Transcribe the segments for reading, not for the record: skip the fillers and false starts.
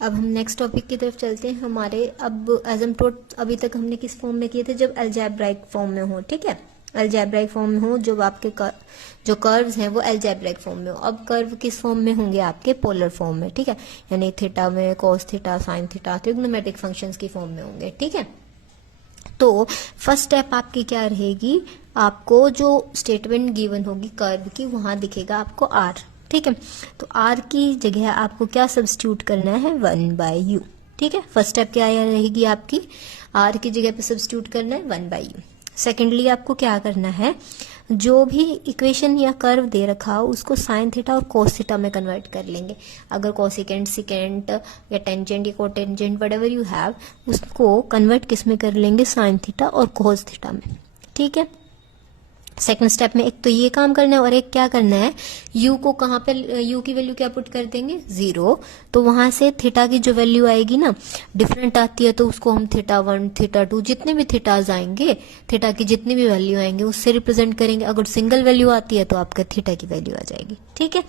अब हम next topic की तरफ चलते हैं। हमारे अब एसिम्पटोट अभी तक हमने किस फॉर्म में किए थे, जब अलजेब्राइक फॉर्म में हो, ठीक है, अलजेब्राइक फॉर्म में हो, जब आपके जो कर्व्स हैं वो अलजेब्राइक फॉर्म में हो। अब कर्व किस फॉर्म में होंगे, आपके पोलर फॉर्म में, ठीक है, यानी थीटा में, cos theta, sine theta, trigonometric functions की फॉर्म में होंगे, ठीक है। तो फर्स्ट स्टेप आपकी क्या रहेगी, आपको जो स्टेटमेंट गिवन होगी कर्व की, वहां दिखेगा आपको आर, ठीक है। तो आर की जगह आपको क्या सब्स्टिट्यूट करना है, 1/u, ठीक है। फर्स्ट स्टेप क्या रहेगी आपकी, आर की जगह पे सब्स्टिट्यूट करना है 1/u। सेकेंडली आपको क्या करना है, जो भी इक्वेशन या कर्व दे रखा हो उसको साइन थीटा और कोस थीटा में कन्वर्ट कर लेंगे। अगर कोसिकेंट, सिकेंट या टेंजेंट या कोटेंजेंट व्हाटएवर यू हैव, उसको कन्वर्ट किस में कर लेंगे, साइन थीटा और कोस थीटा में, ठीक है। सेकंड स्टेप में एक तो ये काम करना है और एक क्या करना है, u को कहाँ पे, u की वैल्यू क्या पुट कर देंगे, 0। तो वहां से थीटा की जो वैल्यू आएगी ना, डिफरेंट आती है तो उसको हम थीटा 1, थीटा 2, जितने भी थीटाज आएंगे, थीटा की जितनी भी वैल्यू आएंगे उससे रिप्रेजेंट करेंगे। अगर सिंगल वैल्यू आती है तो आपका थीटा की वैल्यू आ जाएगी, ठीक है।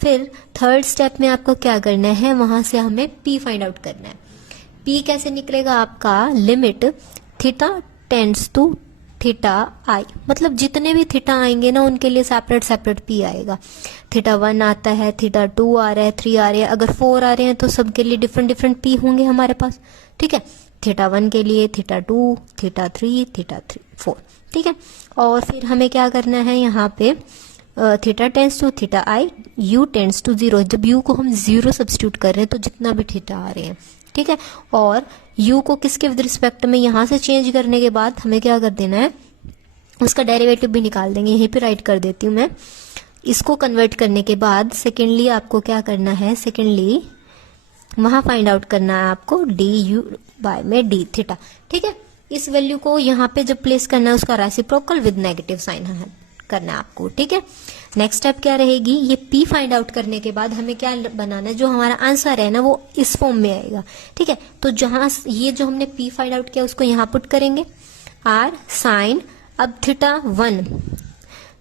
फिर थर्ड स्टेप में आपको क्या करना है, वहां से हमें p फाइंड आउट करना है। p कैसे निकलेगा आपका, limit theta tends to theta i, मतलब जितने भी थीटा आएंगे ना उनके लिए सेपरेट सेपरेट पी आएगा। थीटा 1 आता है, थीटा 2 आ रहा है, 3 आ रहे हैं, अगर 4 आ रहे हैं तो सबके लिए डिफरेंट डिफरेंट पी होंगे हमारे पास, ठीक है। थीटा 1 के लिए थीटा 2, थीटा 3, थीटा 4, ठीक है। और फिर हमें क्या करना है, यहाँ पे theta tends to theta I, U tends to 0। जब यू को हम 0 सब्स्टिट्यूट कर रहे हैं तो जितना भी थीटा आ रहे हैं, ठीक है। और u को किसके विद रिस्पेक्ट में, यहां से चेंज करने के बाद हमें क्या कर देना है, उसका डेरिवेटिव भी निकाल देंगे, यहीं पे राइट कर देती हूं मैं। इसको कन्वर्ट करने के बाद सेकेंडली आपको क्या करना है, सेकेंडली वहां फाइंड आउट करना है आपको डी यू बाय में डी थीटा, ठीक है। इस वैल्यू को यहाँ पे जब प्लेस करना है उसका रेसिप्रोकल विद नेगेटिव साइन करना है आपको, ठीक है। नेक्स्ट स्टेप क्या रहेगी, ये p फाइंड आउट करने के बाद हमें क्या बनाना है, जो हमारा आंसर है ना वो इस फॉर्म में आएगा, ठीक है। तो जहां ये जो हमने p फाइंड आउट किया उसको यहां पुट करेंगे, r साइन, अब थीटा 1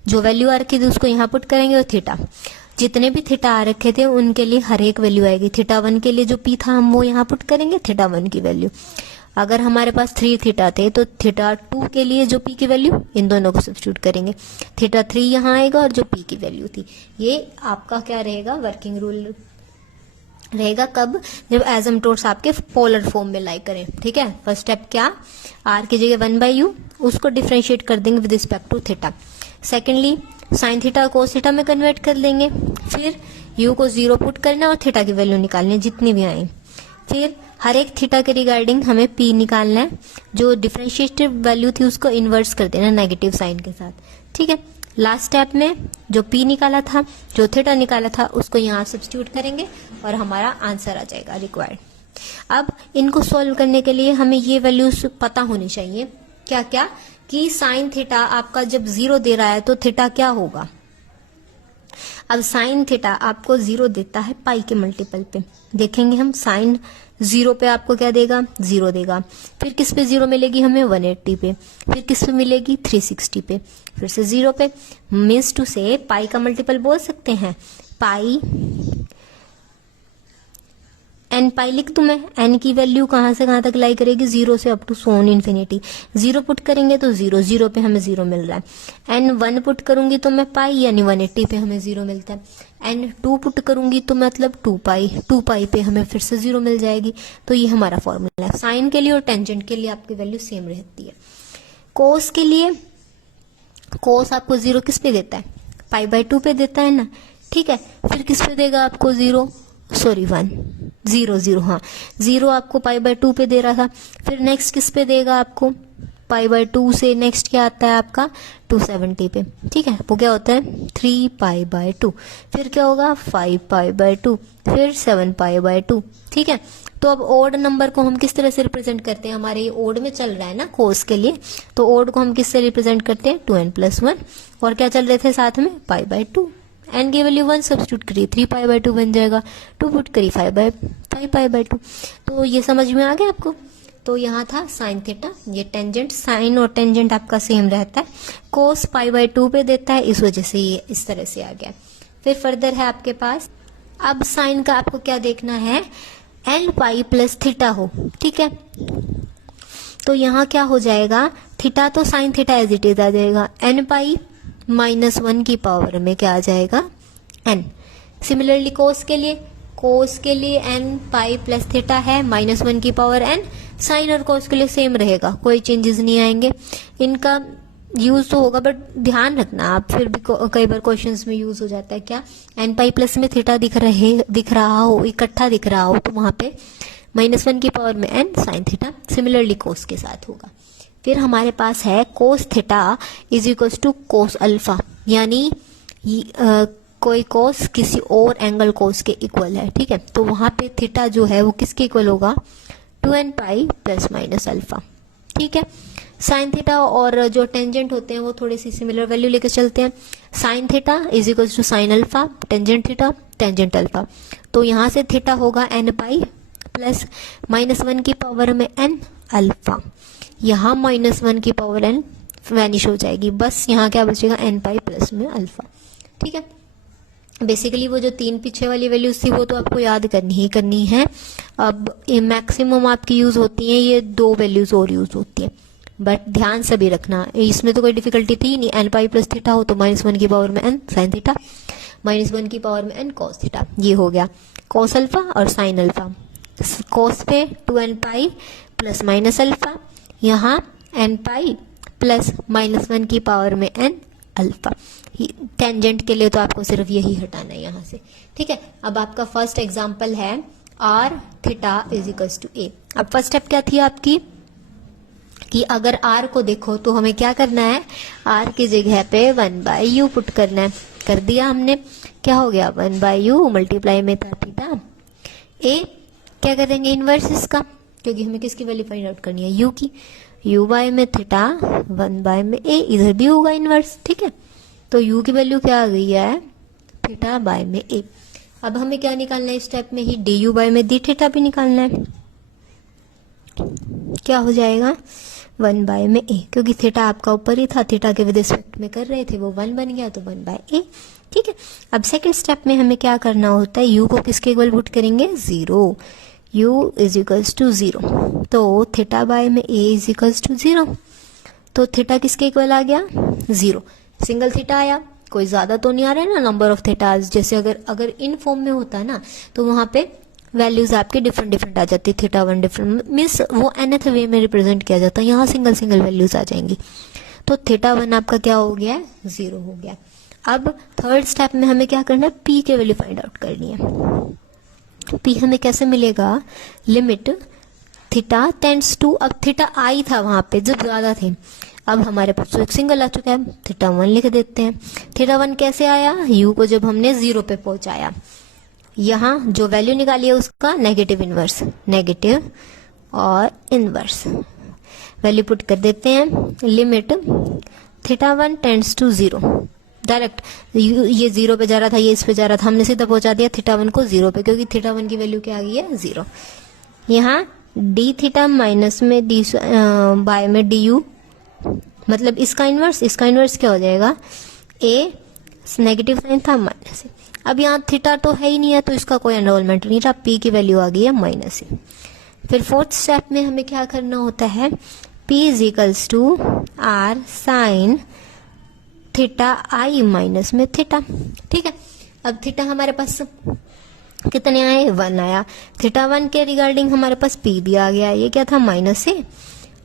जो वैल्यू आ रखी थी उसको यहां पुट करेंगे, और थीटा जितने भी थीटा आ रखे थे उनके लिए हर एक वैल्यू आएगी। थीटा 1 के लिए जो p था हम वो यहाँ पुट करेंगे, थीटा 1 की वैल्यू। अगर हमारे पास 3 थीटा थे तो थीटा 2 के लिए जो p की वैल्यू, इन दोनों को सब्स्टिट्यूट करेंगे, थीटा 3 यहाँ आएगा और जो p की वैल्यू थी। ये आपका क्या रहेगा, वर्किंग रूल रहेगा कब, जब एसिम्पटोट्स आपके पोलर फॉर्म में लाई करें, ठीक है। फर्स्ट स्टेप क्या, r की जगह 1/u, उसको डिफरेंशिएट कर देंगे with respect to theta. Secondly sine theta cos theta में कन्वर्ट कर देंगे, फिर u को 0 पुट करना और थीटा की वैल्यू निकालनी है जितनी भी आए। फिर हर एक थीटा के रिगार्डिंग हमें p निकालना है, जो डिफरेंशिएटिव वैल्यू थी उसको इन्वर्स कर देना नेगेटिव साइन के साथ, ठीक है। लास्ट स्टेप में जो p निकाला था, जो थीटा निकाला था, उसको यहाँ सब्स्टिट्यूट करेंगे और हमारा आंसर आ जाएगा रिक्वायर्ड। अब इनको सॉल्व करने के लिए हमें ये वैल्यूज पता होनी चाहिए, क्या क्या, कि साइन थीटा आपका जब 0 दे रहा है तो थीटा क्या होगा। अब साइन थीटा आपको 0 देता है पाई के मल्टीपल पे, देखेंगे हम साइन 0 पे आपको क्या देगा, 0 देगा। फिर किस पे 0 मिलेगी हमें, 180 पे। फिर किस पे मिलेगी, 360 पे। फिर से 0 पे, मीन्स टू से पाई का मल्टीपल बोल सकते हैं, पाई एन पाई लिख दूं मैं, एन की वैल्यू कहां से कहां तक लाई करेगी, 0 से अप टू सोन इन्फिनिटी। 0 पुट करेंगे तो 0, 0 पे हमें 0 मिल रहा है। एन 1 पुट करूंगी तो मैं पाई यानी 180 पे हमें 0 मिलता है। एन 2 पुट करूंगी तो मतलब 2 पाई पे हमें फिर से 0 मिल जाएगी। तो ये हमारा फॉर्मूला है। साइन के लिए और टेंजेंट के लिए आपकी वैल्यू सेम रहती है। कोस के लिए, कोस आपको 0 किस पे देता है, π/2 पे देता है ना, ठीक है। फिर किस पे देगा आपको 0, सॉरी 1, 0 हाँ, 0 आपको π/2 पे दे रहा था। फिर नेक्स्ट किस पे देगा आपको, π/2 से नेक्स्ट क्या आता है आपका 270 पे, ठीक है। वो क्या होता है 3π/2, फिर क्या होगा 5π/2, फिर 7π/2, ठीक है। तो अब ओड नंबर को हम किस तरह से रिप्रेजेंट करते हैं, हमारे ये ओड में चल रहा है ना कोस के लिए, तो ओड को हम किससे रिप्रेजेंट करते हैं, 2n+1, और क्या चल रहे थे साथ में π/2। एन की वैल्यू 1 सब्स्टिट्यूट करिए, 3π/2 बन जाएगा, 2 पुट करिए 5π/2। तो ये समझ में आ गया आपको। तो यहाँ था साइन थीटा, ये टेंजेंट, साइन और टेंजेंट आपका सेम रहता है। कोस π/2 पे देता है, इस वजह से ये इस तरह से आ गया। फिर फर्दर है आपके पास, अब साइन का आपको क्या देखना है, एन पाई प्लस थीटा हो, ठीक है। तो यहाँ क्या हो जाएगा, थीटा तो sine theta as it is आ जाएगा, एन पाई -1 की पावर में क्या आ जाएगा, एन। सिमिलरली कोस के लिए एन पाई प्लस थीटा है, -1 की पावर एन। साइन और कोस के लिए सेम रहेगा, कोई चेंजेस नहीं आएंगे। इनका यूज तो होगा, बट ध्यान रखना आप, फिर भी कई बार क्वेश्चंस में यूज हो जाता है क्या, एन पाई प्लस में थीटा दिख रहा हो, इकट्ठा दिख रहा हो, तो वहां पे -1 की पावर में N sine theta. Similarly cos के साथ होगा। फिर हमारे पास है cos theta is equal to cos alpha, यानी कोई कोस किसी और एंगल कोस के इक्वल है, ठीक है। तो वहां पे थीटा जो है वो किसके इक्वल होगा, 2n pi plus minus alpha, ठीक है। साइन थीटा और जो टेंजेंट होते हैं वो थोड़ी सी सिमिलर वैल्यू लेकर चलते हैं। Sine theta is equal to sine alpha, tangent theta tangent alpha. तो यहां से थीटा होगा n पाई प्लस -1 की पावर में n अल्फा। यहाँ -1 की पावर n वैनिश हो जाएगी, बस यहाँ क्या बचेगा, n पाई प्लस में अल्फा, ठीक है। बेसिकली वो जो 3 पीछे वाली वैल्यूज थी वो तो आपको याद करनी ही करनी है। अब मैक्सिमम आपकी यूज होती है, ये 2 वैल्यूज और यूज होती है, बट ध्यान से भी रखना, इसमें तो कोई डिफिकल्टी थी नहीं। एन पाई प्लस थीटा हो तो -1 की पावर में एन साइन थीटा, -1 की पावर में एन कॉस थीटा, ये हो गया कॉस अल्फा और साइन अल्फा। कॉस पे 2n pi plus minus alpha, यहाँ n पाई प्लस -1 की पावर में n अल्फा। टेंजेंट के लिए तो आपको सिर्फ यही हटाना है यहाँ से, ठीक है। अब आपका फर्स्ट एग्जाम्पल है R theta is equals to A. अब फर्स्ट स्टेप क्या थी आपकी, कि अगर r को देखो तो हमें क्या करना है, r की जगह पे 1/u पुट करना है। कर दिया हमने, क्या हो गया, 1/u मल्टीप्लाई में था थीटा ए। क्या करेंगे, इनवर्स इसका, क्योंकि हमें किसकी वैल्यू फाइंड आउट करनी है, u की। u बाय में थीटा 1/a में a, इधर भी होगा इनवर्स, ठीक है। तो u की वैल्यू क्या आ गई है, थीटा बाय में a। अब हमें क्या निकालना है, इस स्टेप में ही du बाय में d थीटा भी निकालना है। क्या हो जाएगा, 1/a में a, क्योंकि थीटा आपका ऊपर ही था, थीटा के विद रिस्पेक्ट में कर रहे थे, वो 1 बन गया, तो 1/a, ठीक है। अब सेकंड स्टेप में हमें क्या करना होता है, u को किसके इक्वल पुट करेंगे, 0, u इज इक्वल्स टू 0। तो थीटा बाय में a इज इक्वल्स टू 0, तो थीटा किसके इक्वल आ गया, 0। सिंगल थीटा आया, कोई ज्यादा तो नहीं आ रहा है ना नंबर ऑफ थीटाज, जैसे अगर इन फॉर्म में होता ना तो वहां पे वैल्यूज आपके डिफरेंट आ जाती, थीटा 1 डिफरेंट मीन्स वो nth वे में रिप्रेजेंट किया जाता है, यहाँ सिंगल वैल्यूज आ जाएंगी। तो थीटा 1 आपका क्या हो गया, 0 हो गया। अब थर्ड स्टेप में हमें क्या करना है, p के वैल्यू फाइंड आउट करनी है। p हमें कैसे मिलेगा, लिमिट थीटा टेंड्स टू, अब थीटा आई था वहां पे जब ज्यादा थे, अब हमारे पास तो एक सिंगल आ चुका है, थीटा 1 लिख देते हैं। थीटा 1 कैसे आया, u को जब हमने 0 पे पहुंचाया, यहाँ जो वैल्यू निकाली है उसका नेगेटिव इनवर्स, नेगेटिव और इनवर्स वैल्यू पुट कर देते हैं। Limit theta 1 tends to 0, direct ये 0 पे जा रहा था, ये इस पे जा रहा था, हमने सीधा पहुंचा दिया थीटा 1 को 0 पे, क्योंकि थीटा 1 की वैल्यू क्या आ गई है, 0। यहाँ डी थीटा माइनस में डी बाय में डी यू, मतलब इसका इनवर्स क्या हो जाएगा, ए नेगेटिव साइन था माइनस। अब यहाँ थीटा तो है ही नहीं है, तो इसका कोई एनरोलमेंट नहीं था, पी की वैल्यू आ गई है माइनस। फिर फोर्थ स्टेप में हमें क्या करना होता है, P is equals to R sine theta I minus में थीटा, ठीक है। अब थीटा हमारे पास कितने आए, 1 आया। थीटा 1 के रिगार्डिंग हमारे पास पी भी आ गया, ये क्या था, माइनस से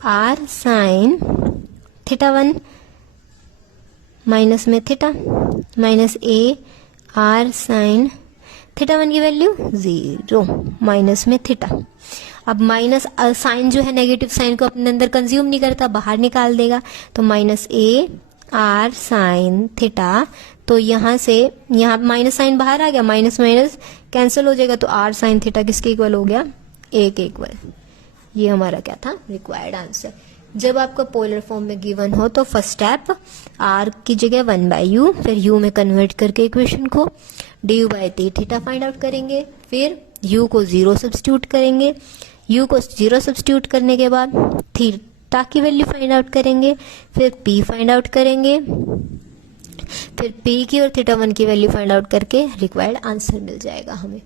आर साइन थीटा 1 माइनस में theta minus A R sine theta 1 की वैल्यू 0 माइनस में थीटा। अब माइनस साइन जो है नेगेटिव साइन को अपने अंदर कंज्यूम नहीं करता, बाहर निकाल देगा, तो minus A R sine theta. तो यहाँ से यहाँ माइनस साइन बाहर आ गया, माइनस माइनस कैंसिल हो जाएगा, तो आर साइन थीटा किसके इक्वल हो गया, ए के इक्वल। ये हमारा क्या था, रिक्वायर्ड आंसर। जब आपका पोलर फॉर्म में गिवन हो तो फर्स्ट स्टेप आर की जगह 1/u, फिर u में कन्वर्ट करके इक्वेशन को du/d थीटा फाइंड आउट करेंगे, फिर u को 0 सब्स्टिट्यूट करेंगे, u को 0 सब्स्टिट्यूट करने के बाद थीटा की वैल्यू फाइंड आउट करेंगे, फिर p फाइंड आउट करेंगे, फिर p की और थीटा 1 की वैल्यू फाइंड आउट करके रिक्वायर्ड आंसर मिल जाएगा हमें।